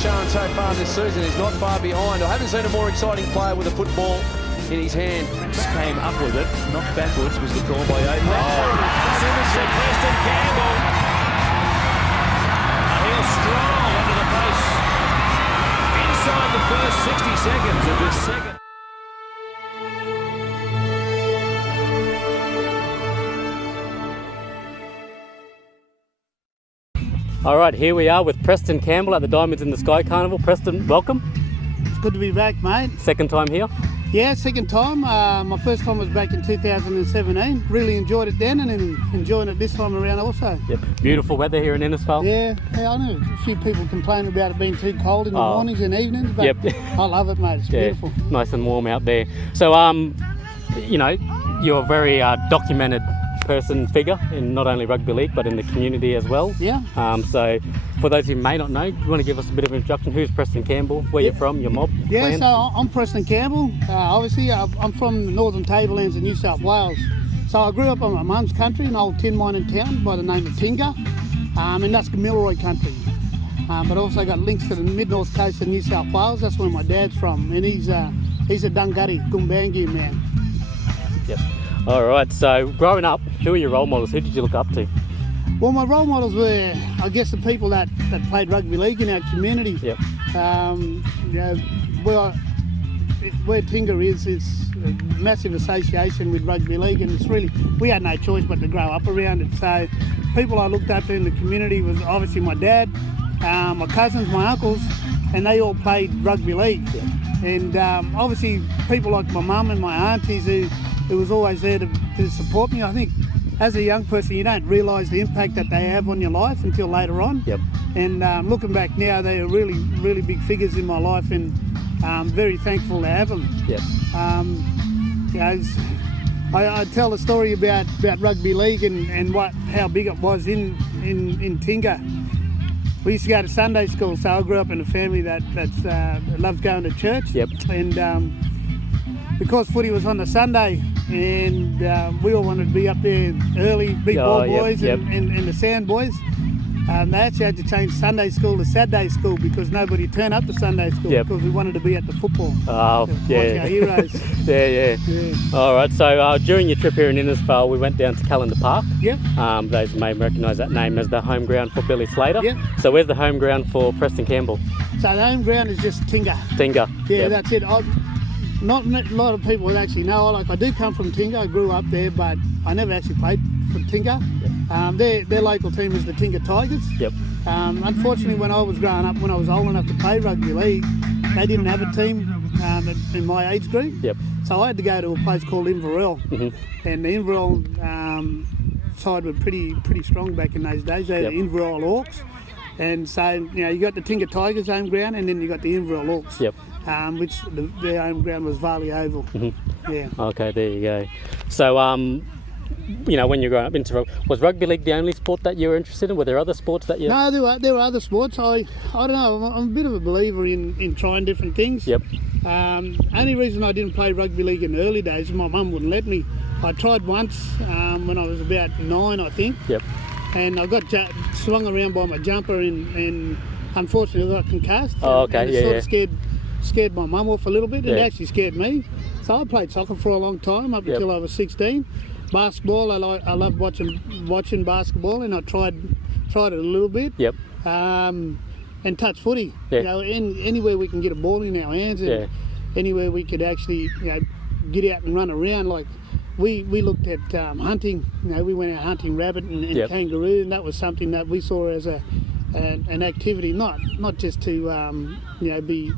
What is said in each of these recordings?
shown so far this season. He's not far behind. I haven't seen a more exciting player with a football in his hand. Came up with it, not backwards was the call by Aiden. Preston Campbell. A heel strong under the post. Inside the first 60 seconds of this second. All right, here we are with Preston Campbell at the Diamonds in the Sky Carnival. Preston, welcome. It's good to be back, mate. Second time here? Yeah, second time. My first time was back in 2017. Really enjoyed it then and enjoying it this time around also. Yep. Beautiful weather here in Innisfail. Yeah, I know a few people complain about it being too cold in the mornings and evenings, but I love it, mate. It's beautiful. Nice and warm out there. So, you know, you're a very documented figure in not only rugby league but in the community as well. Yeah. So for those who may not know, you want to give us a bit of an introduction? Who's Preston Campbell? Where you're from? Your mob? Yeah, clan? so I'm Preston Campbell. Obviously, I'm from the Northern Tablelands of New South Wales. So I grew up on my mum's country, an old tin mining town by the name of Tinga, and that's Milroy country. But also got links to the mid-north coast of New South Wales. That's where my dad's from, and he's a Dungari Gumbaynggirr man. Yep. All right, so growing up, who are your role models? Who did you look up to? Well, my role models were, I guess, the people that played rugby league in our community. Yep. Where Tinga is, it's a massive association with rugby league, and it's really, we had no choice but to grow up around it. So people I looked up to in the community was obviously my dad, my cousins, my uncles, and they all played rugby league. Yep. And obviously people like my mum and my aunties who was always there to support me. I think as a young person you don't realise the impact that they have on your life until later on. Yep. And looking back now, they are really, really big figures in my life, and I'm very thankful to have them. Yep. You know, I tell a story about rugby league and how big it was in Tinga. We used to go to Sunday school, so I grew up in a family that loves going to church. Yep. And because footy was on the Sunday, and we all wanted to be up there early, big ball boys and the sound boys. They actually had to change Sunday school to Saturday school because nobody turned up to Sunday school because we wanted to be at the football. Oh, yeah. Our heroes. yeah. All right, so during your trip here in Innisfail, we went down to Calendar Park. Yep. Those may recognise that name as the home ground for Billy Slater. Yep. So where's the home ground for Preston Campbell? So the home ground is just Tinga. Tinga. Yeah, that's it. Not a lot of people actually know. I do come from Tinga. I grew up there, but I never actually played for Tinga. Yep. Their local team is the Tinga Tigers. Yep. Unfortunately, when I was growing up, when I was old enough to play rugby league, they didn't have a team in my age group. Yep. So I had to go to a place called Inverell. Mm-hmm. And the Inverell side were pretty strong back in those days. They were the Inverell Hawks. And so, you know, you got the Tinga Tigers home ground, and then you got the Inverell Hawks. Yep. Which their home ground was Varley Oval. Mm-hmm. Yeah. Okay, there you go. So, you know, when you're growing up into, was rugby league the only sport that you were interested in? Were there other sports that you? No, there were other sports. I don't know. I'm a bit of a believer in trying different things. Yep. Only reason I didn't play rugby league in the early days is my mum wouldn't let me. I tried once when I was about 9, I think. Yep. And I got swung around by my jumper and unfortunately I got concussed. Oh, okay. And it sort of scared my mum off a little bit. It actually scared me. So I played soccer for a long time up until I was 16. Basketball, I loved watching basketball, and I tried it a little bit. Yep. And touch footy. Yeah. You know, anywhere we can get a ball in our hands, and anywhere we could actually, you know, get out and run around. Like we looked at hunting. You know, we went out hunting rabbit and kangaroo, and that was something that we saw as an activity, not just to you know, be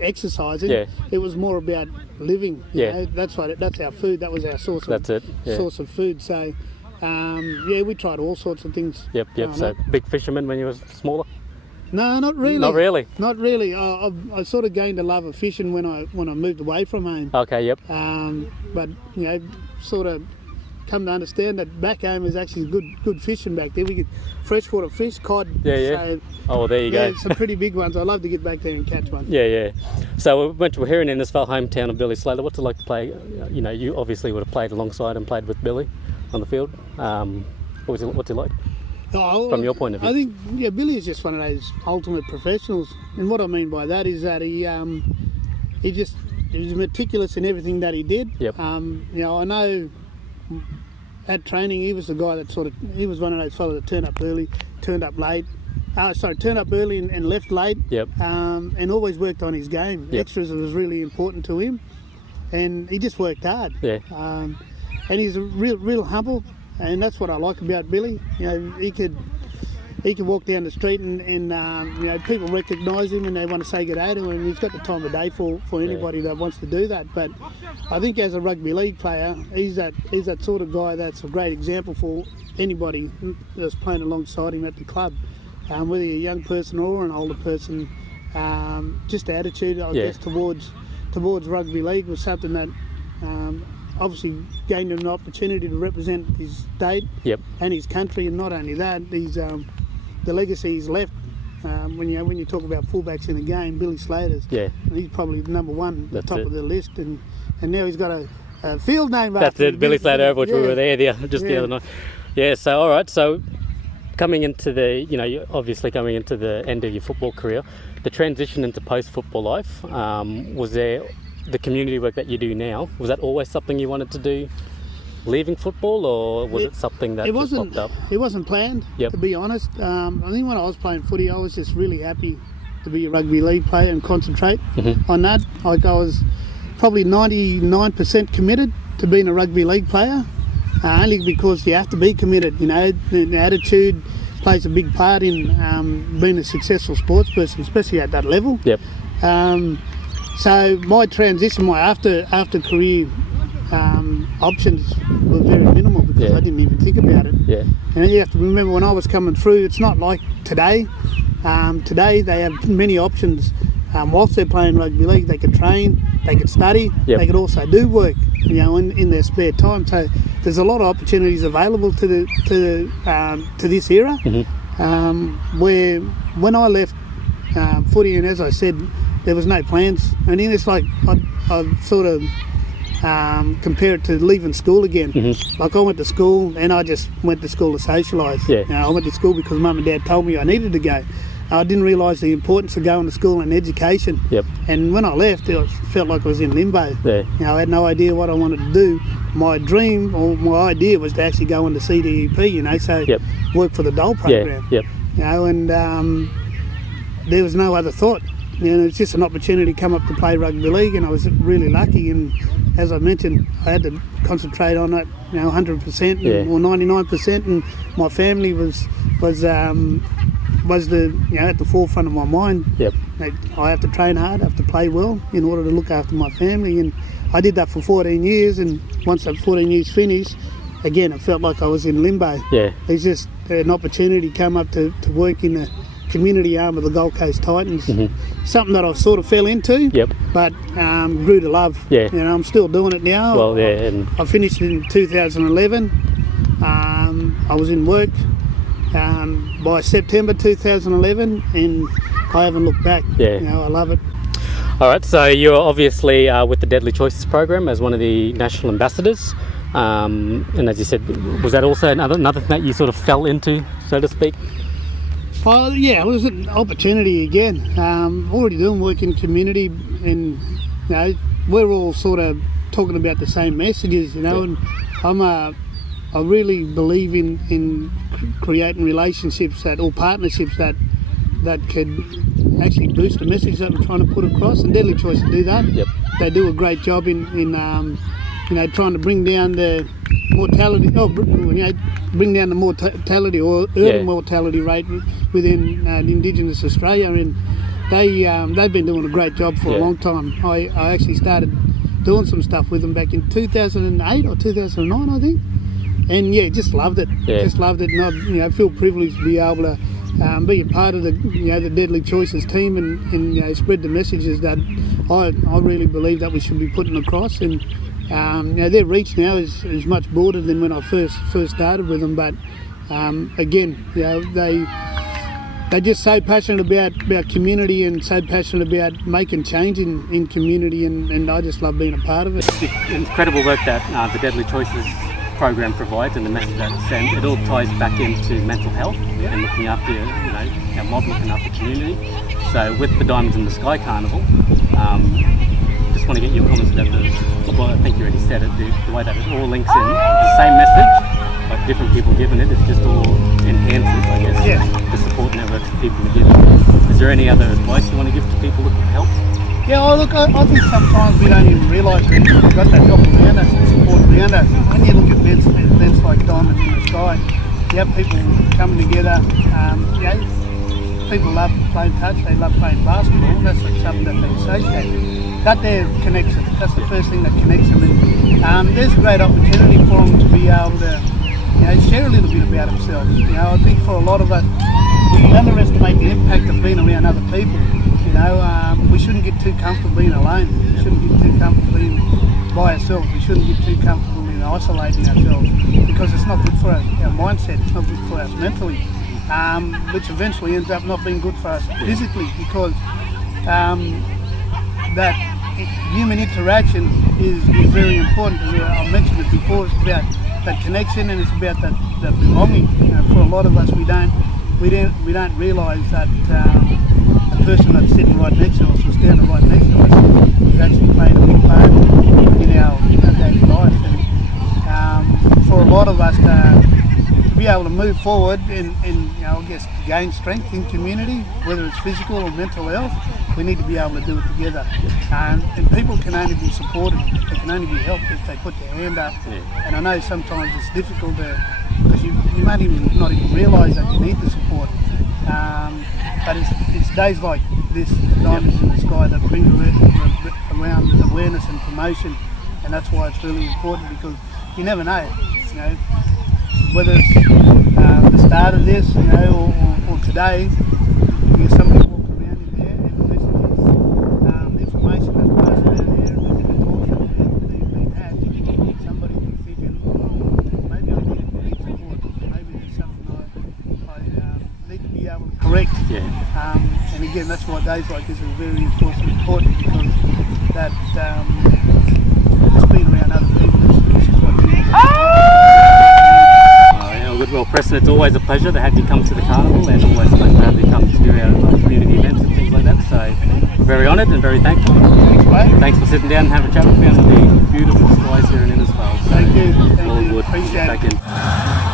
exercising. It was more about living. You know, that's our food. That was our source of food. So we tried all sorts of things. Yep. So big fisherman when you were smaller? No, not really. Not really? Not really. I sort of gained a love of fishing when I moved away from home. Okay, yep. But you know, sort of come to understand that back home is actually good fishing back there. We get freshwater fish, cod. So, oh, there you go. Some pretty big ones. I love to get back there and catch one. So we're here in Innisfail, hometown of Billy Slater. What's it like to play? You know, you obviously would have played alongside and played with Billy on the field. What's it like? from your point of view? I think Billy is just one of those ultimate professionals, and what I mean by that is that he was meticulous in everything that he did. Yep. I know at training he was the guy that he was one of those fellas that turned up early, turned up late. Turned up early and left late. Yep. And always worked on his game. Yep. Extras was really important to him, and he just worked hard. Yeah. And he's real humble, and that's what I like about Billy. He could walk down the street and people recognise him and they want to say good day to him, and he's got the time of day for anybody that wants to do that. But I think as a rugby league player, he's that sort of guy that's a great example for anybody that's playing alongside him at the club. Whether you're a young person or an older person, just the attitude, I guess, towards rugby league was something that obviously gained him an opportunity to represent his state and his country, and not only that, the legacy he's left. When you talk about fullbacks in the game, Billy Slater's, he's probably number one at the top of the list, and now he's got a field name. That's it, Billy Slater, which we were there the other night. Yeah. So all right, so. Coming into you're obviously coming into the end of your football career, the transition into post-football life, was there the community work that you do now, was that always something you wanted to do leaving football, or was it something that just popped up? It wasn't planned, to be honest. I think when I was playing footy, I was just really happy to be a rugby league player and concentrate on that. Like I was probably 99% committed to being a rugby league player. Only because you have to be committed, the attitude plays a big part in being a successful sports person, especially at that level. Yep. So my transition, my after career options were very minimal because I didn't even think about it. Yeah. And you have to remember, when I was coming through, it's not like today. Today they have many options. Whilst they're playing rugby league, they could train, they could study, they could also do work, in their spare time. So there's a lot of opportunities available to this era. Where when I left footy, and as I said, there was no plans. And then it's like I sort of compare it to leaving school again. Like I went to school, and I just went to school to socialise. I went to school because Mum and Dad told me I needed to go. I didn't realise the importance of going to school and education. And when I left, it felt like I was in limbo. I had no idea what I wanted to do. My dream, or my idea, was to actually go into CDEP, so work for the Dole program. And there was no other thought. It's just an opportunity to come up to play rugby league, and I was really lucky. And as I mentioned, I had to concentrate on it, 100% or 99%. And my family was at the forefront of my mind. I have to train hard, I have to play well in order to look after my family, and I did that for 14 years. And once that 14 years finished, again, it felt like I was in limbo. It's just an opportunity to come up to work in the community arm of the Gold Coast Titans. Something that I sort of fell into, but grew to love. I'm still doing it now. And I finished in 2011. I was in work by September 2011, and I haven't looked back. I love it. All right, so you're obviously with the Deadly Choices program as one of the national ambassadors, and as you said, was that also another thing that you sort of fell into, so to speak? It was an opportunity again. Already doing work in community, and we're all sort of talking about the same messages, and I really believe in creating relationships or partnerships that could actually boost the message that we're trying to put across, and Deadly Choices do that. They do a great job in trying to bring down the mortality, bring down the mortality or early mortality rate within Indigenous Australia, and they've been doing a great job for a long time. I actually started doing some stuff with them back in 2008 or 2009, I think. And just loved it. Just loved it, and I feel privileged to be able to be a part of the the Deadly Choices team and spread the messages that I really believe that we should be putting across. And their reach now is much broader than when I first started with them. But again, they're just so passionate about community and so passionate about making change in community, and I just love being a part of it. Incredible work that the Deadly Choices program provides and the message that it sends, it all ties back into mental health and looking after, our mob, looking after community. So with the Diamonds in the Sky Carnival, just want to get your comments about well, I think you already said it, the way that it all links in, the same message, but different people giving it. It's just all enhances, I guess, the support networks that people are giving. Is there any other advice you want to give to people looking for help? Yeah, well, look, I think sometimes we don't even realise that we've got that help around us and support around us. When you look at events like Diamonds in the Sky, you have people coming together. People love playing touch, they love playing basketball, and that's like something that they associate. That there connects them. That's the first thing that connects them. And there's a great opportunity for them to be able to share a little bit about themselves. I think for a lot of us, we underestimate the impact of being around other people. We shouldn't get too comfortable being alone. We shouldn't get too comfortable being by ourselves. We shouldn't get too comfortable in isolating ourselves, because it's not good for our mindset. It's not good for us mentally, which eventually ends up not being good for us physically, because that human interaction is very important. I mentioned it before. It's about that connection, and it's about that belonging. For a lot of us, we don't realise that the person that's sitting right next to us or standing right next to us is actually playing a big part in our daily life. And for a lot of us to be able to move forward and I guess gain strength in community, whether it's physical or mental health, we need to be able to do it together. And people can only be supported, they can only be helped if they put their hand up. And I know sometimes it's difficult because you might not even realise that you need the support. But it's days like this, Diamonds in the Sky, that bring around awareness and promotion, and that's why it's really important, because you never know, whether it's the start of this, or today, somebody walk around in there and the messages, the information that's passed around there, and the talks that have been had, somebody will be thinking, maybe I need support, maybe there's something I need to be able to correct. And again, that's why days like this are very important, because that just being around other people is just what we need. Well, Preston, it's always a pleasure to have you come to the carnival, and always a pleasure to have you come to our community events and things like that. So we're very honoured and very thankful. Thanks, mate. Thanks for sitting down and having a chat with me on the beautiful skies here in Innisfail. Thank you. All good. Appreciate it. Back in.